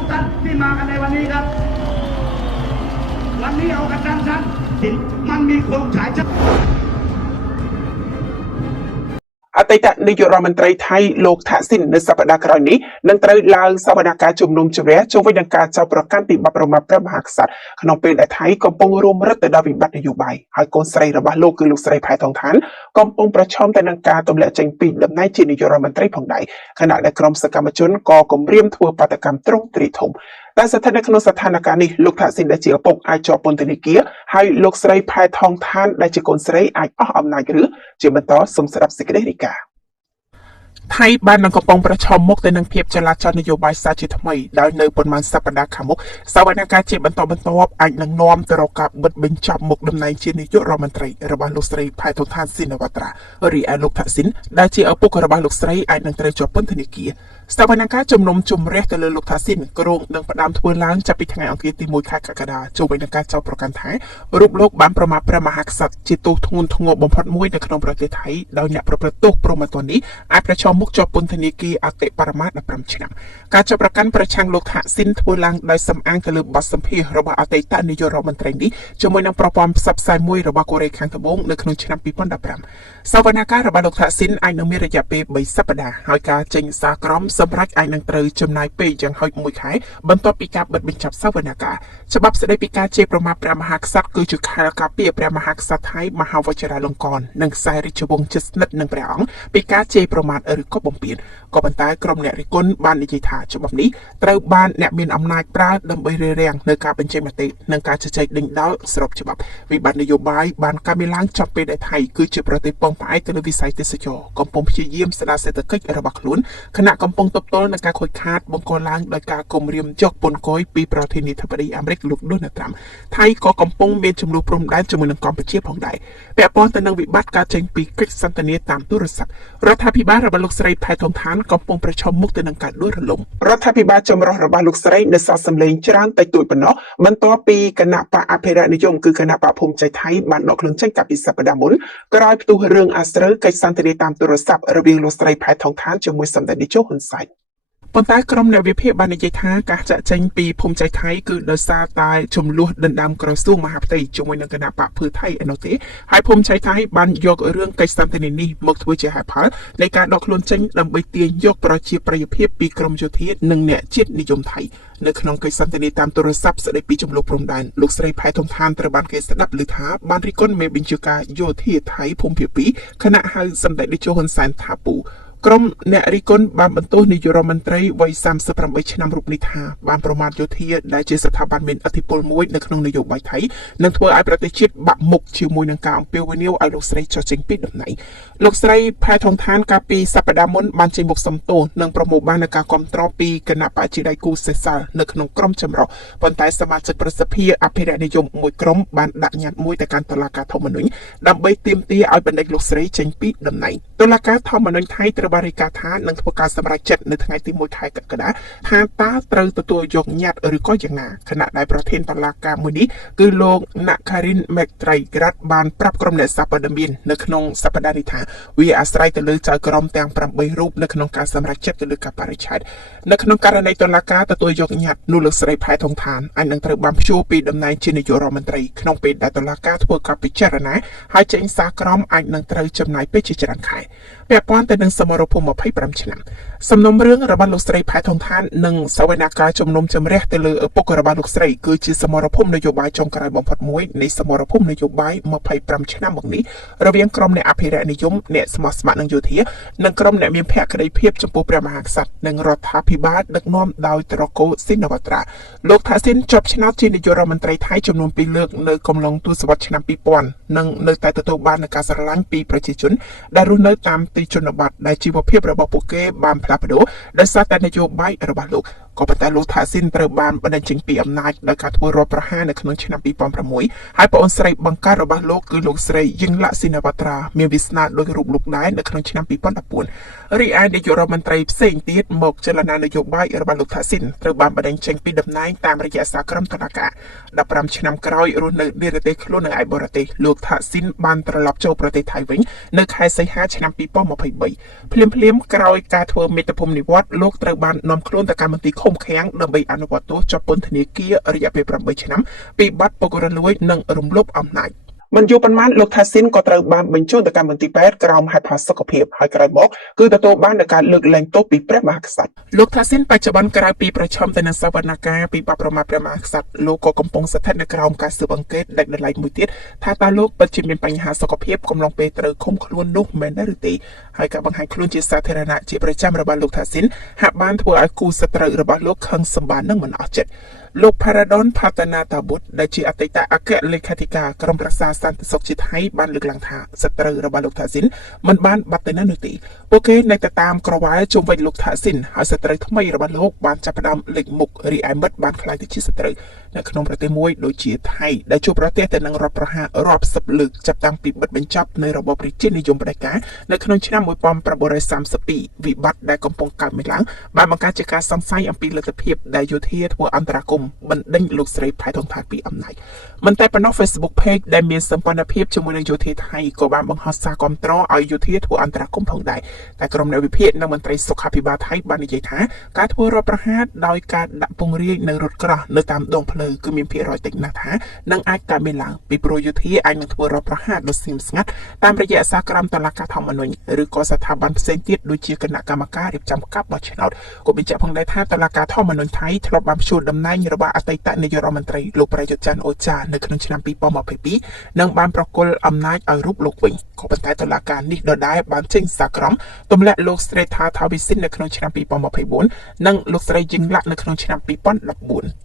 ทุกท่านที่มากันในวันนี้ครับวันนี้เอากันสั้นๆมันมีความฉายชัดអតីតនាយករដ្ឋមន្ត្រីថៃលោកថាក់ស៊ីននៅសប្តាហ៍ក្រោយនេះនឹងត្រូវឡើងសវនកម្មជំនុំជម្រះជុំវិញនឹងការចោទប្រកាន់ពីបទប្រមាថព្រះមហាក្សត្រក្នុងពេលដែលថៃកំពុងរួមរឹតទៅដល់វិបត្តិនយោបាយហើយកូនស្រីរបស់លោកគឺលោកស្រីផែថងឋានកំពុងប្រឈមទៅនឹងការទម្លាក់ចេញពីតំណែងជានាយករដ្ឋមន្ត្រីផងដែរខណៈដែលក្រុមសកម្មជនក៏គម្រាមធ្វើបាតកម្មទ្រង់ទ្រាយធំតែស្ថិតនៅក្នុងស្ថានភាពនេះលោកថាក់ស៊ីនដែលជាឪពុកអាចជាប់ពន្ធនាគារហើយលោកស្រីផែថងឋានដែលជាកូនស្រីអាចអស់អំណាចឬជាបន្តសូមស្ដាប់សេចក្តីរាយការណ៍ថៃបាននឹងកំពុងប្រឈមមុខទៅនឹងភាពចលាចលនយោបាយសាជាថ្មីដោយនៅប៉ុន្មានសប្តាហ៍ខាងមុខសវនកម្មជាបន្តបន្ទាប់អាចនឹងនាំទៅរកការបិទបញ្ចប់មុខតំណែងជានាយករដ្ឋមន្ត្រីរបស់លោកស្រីផែថងឋានស៊ីនវត្រារីឯលោកថាក់ស៊ីនដែលជាឪពុករបស់លោកស្រីអាចនឹងត្រូវជាប់ពន្ធនាគារសវនកម្មជំនុំជម្រះទៅលើលោកថាក់ស៊ីនក្រុងនឹងផ្ដើមធ្វើឡើងចាប់ពីថ្ងៃអង្គារទី1ខែកក្កដាចូលវិញនឹងការចោទប្រកាន់ថារូបលោកបានប្រមាថព្រះមហាក្សត្រជាទោសធ្ងន់ធ្ងរបំផុតមួយនៅក្នុងប្រទេសថៃដោយអ្នកប្រព្រឹត្តទោសព្រហ្មទណ្ឌនេះអាចប្រឈមមុខជាប់ពន្ធនាគារអតិបរមា15ឆ្នាំការចោទប្រកាន់ប្រឆាំងលោកថាក់ស៊ីនធ្វើឡើងដោយសំអាងទៅលើបទសម្ភាសន៍របស់អតីតនាយករដ្ឋមន្ត្រីនេះជាមួយនឹងប្រព័ន្ធផ្សព្វផ្សាយមួយរបស់កូរ៉េខាងត្បូងនៅក្នុងឆ្នាំ2015សវនកម្មរបស់លោកថាក់ស៊ីនអាចនឹងមានរយៈពេល3សប្តាហ៍ហើយការចេញសារក្រមសម្រាប់អាចនឹងត្រូវចំណាយពេលយ៉ាងហោច1ខែបន្ទាប់ពីការបិទបញ្ចប់សវនកម្មច្បាប់ស្តីពីការជេរប្រមាថព្រះមហាក្សត្រគឺជាខែលការពារព្រះមហាក្សត្រថៃមហាវជ្រាលង្កននិងខ្សែរាជវង្សជិតស្និទ្ធនឹងព្រះអង្គពីការជេរប្រមាថឬក៏បំពានក៏ប៉ុន្តែក្រុមអ្នករិះគន់បាននិយាយថាច្បាប់នេះត្រូវបានអ្នកមានអំណាចប្រើដើម្បីរារាំងនៅការបញ្ចេញមតិនិងការជជែកដេញដោលស្របច្បាប់វិបត្តិនយោបាយបានកើនមានឡើងចាប់ពេលដែលថៃគឺជាប្រទេសពងផ្អែកទៅលើវិស័យទេសចរកំពុងព្យាយាមស្ដារសេដ្ឋកិច្ចរបស់ខ្លួនខណៈកំពុងទប់ទល់នឹងការខូចខាតបង្កឡើងដោយការគំរាមយកពន្ធគយពីប្រធានាធិបតីអាមេរិកលោកដូណាល់ត្រាំថៃក៏កំពុងមានចំនួនព្រំដែនជាមួយនឹងកម្ពុជាផងដែរពាក់ព័ន្ធទៅនឹងវិបត្តិការចេញពីកិច្ចសន្ទនាតាមទូរស័ព្ទរដ្ឋាភិបាលរបស់លោកស្រីផែថងឋានកំពុងប្រឈមមុខទៅនឹងការដួលរលំរដ្ឋាភិបាលចម្រុះរបស់លោកស្រីនៅសល់សម្លេងច្រើនតិចតួចប៉ុណ្ណោះបន្ទាប់ពីគណៈបកអភិរក្សនិយមគឺគណៈបកភូមិใจថៃបានដកខ្លួនចេញកាលពីសប្តាហ៍មុនក្រោយផ្ទុះរឿងអាស្រូវកិច្ចសន្ទនាតាមទូរស័ព្ទរវាងលោកស្រីផែថងឋានជាមួយសម្ដេចនាយកហ៊ុនសែនប៉ុន្តែក្រុមអ្នកវិភាគបាននិយាយថាការចាក់ចេញពីភូមិใจថៃគឺដោយសារតែចំនួនដណ្ដើមក្រសួងមហាផ្ទៃជាមួយនឹងគណៈបកភឿថៃឯនោះទេហើយភូមិใจថៃបានយករឿងកិច្ចសន្ទនានេះមកធ្វើជាហេតុផលនៃការដកខ្លួនចេញដើម្បីទាញយកប្រជាប្រិយភាពពីក្រមយោធានិងអ្នកជាតិនិយមថៃនៅក្នុងកិច្ចសន្ទនាតាមទូរស័ព្ទស្ដីពីចំនួនព្រំដែនលោកស្រីផែថងឋានត្រូវបានគេស្ដាប់ឮថាបានរិះគន់មេបញ្ជាការយោធាថៃភូមិភាគ2គណៈហៅសម្ដេចនាយកហ៊ុនសែនថាពូក្រុមអ្នករិះគន់បានបន្ទោសនាយករដ្ឋមន្ត្រីវ័យ38ឆ្នាំរូបនេះថាបានប្រមាថយោធាដែលជាស្ថាប័នមានឥទ្ធិពលមួយនៅក្នុងនយោបាយថៃនិងធ្វើឲ្យប្រទេសជាតិបាក់មុខជាមួយនឹងការអំពាវនាវឲ្យលោកស្រីចុះចេញពីតំណែងលោកស្រីផែថងឋានកាលពីសប្តាហ៍មុនបានចេញមុខសំទោសនិងប្រមូលបាននូវការគាំទ្រពីគណៈបព្វជិដៃគូសេសាល់នៅក្នុងក្រុមចម្រុះប៉ុន្តែសមាជិកប្រសិទ្ធិអភិរក្សនិយមមួយក្រុមបានដាក់ញត្តិមួយទៅកាន់តុលាការធម្មនុញ្ញដើម្បីទាមទារឲ្យបណ្តេញលោកស្រីចេញពីតំណែងតុលាការធម្មនុញ្ញថៃត្រូវបានរាយការណ៍ថានឹងធ្វើការសម្រេចចិត្តនៅថ្ងៃទី1ខែកក្កដាថាតើត្រូវទទួលយកញត្តិឬក៏យ៉ាងណាខណៈដែលប្រធានតុលាការមួយនេះគឺលោកណាក់ខារីនមេកត្រៃក្រាត់បានប្រាប់ក្រុមអ្នកសារព័ត៌មាននៅក្នុងសប្តាហ៍នេះថាវាអាស្រ័យទៅលើចៅក្រមទាំង8រូបនៅក្នុងការសម្រេចចិត្តទៅលើការបរិច្ឆេទនៅក្នុងករណីតុលាការទទួលយកញត្តិនោះលោកស្រីផែថងឋានអាចនឹងត្រូវបានព្យួរពីតំណែងជានាយករដ្ឋមន្ត្រីក្នុងពេលដែលតុលាការធ្វើការពិចារណាហើយចេញសារក្រមអាចនឹងត្រូវចំណាយពេលជាច្រើនខែពាក់ព័ន្ធទៅនឹងសមរភូមិ25ឆ្នាំសំណុំរឿងរបស់លោកស្រីផែថងឋាននិងសវនកម្មជំនុំជម្រះទៅលើឪពុករបស់លោកស្រីគឺជាសមរភូមិនយោបាយចុងក្រោយបំផុតមួយនៃសមរភូមិនយោបាយ25ឆ្នាំមកនេះរវាងក្រុមអ្នកអភិរក្សនិយមអ្នកស្មោះស្ម័គ្រនឹងយោធានិងក្រុមអ្នកមានភក្តីភាពចំពោះព្រះមហាក្សត្រនិងរដ្ឋាភិបាលដឹកនាំដោយត្រកូលស៊ីនវត្រាលោកថាស៊ីនជាប់ឆ្នោតជានាយករដ្ឋមន្ត្រីថៃចំនួន2លើកនៅកំឡុងទសវត្សរ៍ឆ្នាំ2000និងនៅតែទទួលបាននូវការស្រឡាញ់ពីប្រជាជនដែលរស់នៅតាមទីជនបទដែលជីវភាពរបស់ពួកគេបានផ្លាស់ប្ដូរដោយសារតែនយោបាយរបស់លោកក៏ប៉ុន្តែលោកថាស៊ីនត្រូវបានបណ្តេញចេញពីអំណាចដោយការធ្វើរដ្ឋប្រហារនៅក្នុងឆ្នាំ2006ហើយប្អូនស្រីបង្កើតរបស់លោកគឺលោកស្រីយឹងឡាក់ស៊ីនវត្រាមានវាសនាដោយរូបលោកដែរនៅក្នុងឆ្នាំ2014រីឯនាយករដ្ឋមន្ត្រីផ្សេងទៀតមកចលនានយោបាយរបស់លោកថាស៊ីនត្រូវបានបណ្តេញចេញពីតំណែងតាមរយៈសារក្រមតុលាការ15ឆ្នាំក្រោយរស់នៅនិរទេសខ្លួននៅឯបរទេសលោកថាស៊ីនបានត្រឡប់ចូលប្រទេសថៃវិញនៅខែសីហាឆ្នាំ ឆ្នាំ2023ភ្លាមក្រោយការធ្វើមេត្តភូមិនិវត្តន៍លោកត្រូវបាននាំខ្លួនទៅកាន់មន្ទីរឃុំឃាំងដើម្បីអនុវត្តទោសជាប់ពន្ធនាគាររយៈពេល8ឆ្នាំពីបទពុករលួយនិងរំលោភអំណាចមិនយូរប៉ុន្មានលោកថាស៊ីនក៏ត្រូវបានបញ្ជូនទៅកាន់មន្ទីរពេទ្យក្រោមហេតុផលសុខភាពហើយក្រោយមកគឺទទួលបាននូវការលើកលែងទោសពីព្រះមហាក្សត្រលោកថាស៊ីនបច្ចុប្បន្នក្រៅពីប្រឈមទៅនឹងសវនកម្មពីបទប្រមាថព្រះមហាក្សត្រលោកក៏កំពុងស្ថិតនៅក្រោមការស៊ើបអង្កេតដាច់ដោយឡែកមួយទៀតថាតើលោកពិតជាមានបញ្ហាសុខភាពកំឡុងពេលត្រូវឃុំខ្លួននោះមែនឬទេហើយការបង្ហាញខ្លួនជាសាធារណៈជាប្រចាំរបស់លោកថាស៊ីនហាក់បានធ្វើឲ្យគូសត្រូវរបស់លោកខឹងសម្បាននឹងមិនអស់ចិត្តលោក Paradon Patanatabut ដែលជាអតីតអគ្គលេខាធិការក្រុមប្រឹក្សាសន្តិសុខជាតិថៃបានលើកឡើងថាសត្រូវរបស់លោកថាស៊ីនមិនបានបាត់ទៅណានោះទេពួកគេនៅតែតាមក្រវ៉ាល់ជុំវិញលោកថាស៊ីនហើយសត្រូវថ្មីរបស់លោកបានចាប់ផ្ដើមលេចមុខរីឯមិត្តបានខ្លាយទៅជាសត្រូវនៅក្នុងប្រទេសមួយដូចជាថៃដែលជួបប្រទះទៅនឹងរដ្ឋប្រហាររាប់សិបលើកចាប់តាំងពីបិទបញ្ចប់នៅរបបប្រជានិយមផ្ដាច់ការនៅក្នុងឆ្នាំ1932វិបត្តិដែលកំពុងកើតមានឡើងបានបង្កើតជាការសង្ស័យអំពីលទ្ធភាពដែលយោធាធ្វើអន្តរាគមន៍បណ្ដេញលោកស្រីផៃថងថាពីអំណាចមិនតែប៉ុណ្ណោះ Facebook Page ដែលមានសម្ព័ន្ធភាពជាមួយនឹងយោធាថៃក៏បានបង្ហោះសារគាំទ្រឲ្យយោធាធ្វើអន្តរាគមន៍ផងដែរតែក្រុមអ្នកវិភាគនិងមន្ត្រីសុខាភិបាលថៃបាននិយាយថាការធ្វើរដ្ឋប្រហារដោយការដាក់ពង្រាយនៅរថក្រោះនៅតាមដងផ្លូវគឺមានភាគរយតិចណាស់ថានឹងអាចកើតមានឡើងពីព្រោះយោធាអាចនឹងធ្វើរដ្ឋប្រហារដោយស្ងៀមស្ងាត់តាមរយៈសារក្រមតុលាការធម្មនុញ្ញឬក៏ស្ថាប័នផ្សេងទៀតដូចជាគណៈកម្មការរៀបចំការបោះឆ្នោតក៏បញ្ជាក់ផងដែរថាតុលាការធម្មនុញ្ញថៃធ្លាប់បានព្យួរតំណែងរបស់អតីតនាយករដ្ឋមន្ត្រីលោកប្រយុទ្ធច័ន្ទអូចានៅក្នុងឆ្នាំ2022និងបានប្រគល់អំណាចឲ្យរូបលោកវិញក៏ប៉ុន្តែតុលាការនេះដដែលបានចេញសារក្រមទម្លាក់លោកស្រីថាថាវិសិននៅក្នុងឆ្នាំ2024និងលោកស្រីយីងឡាក់នៅក្នុងឆ្នាំ2014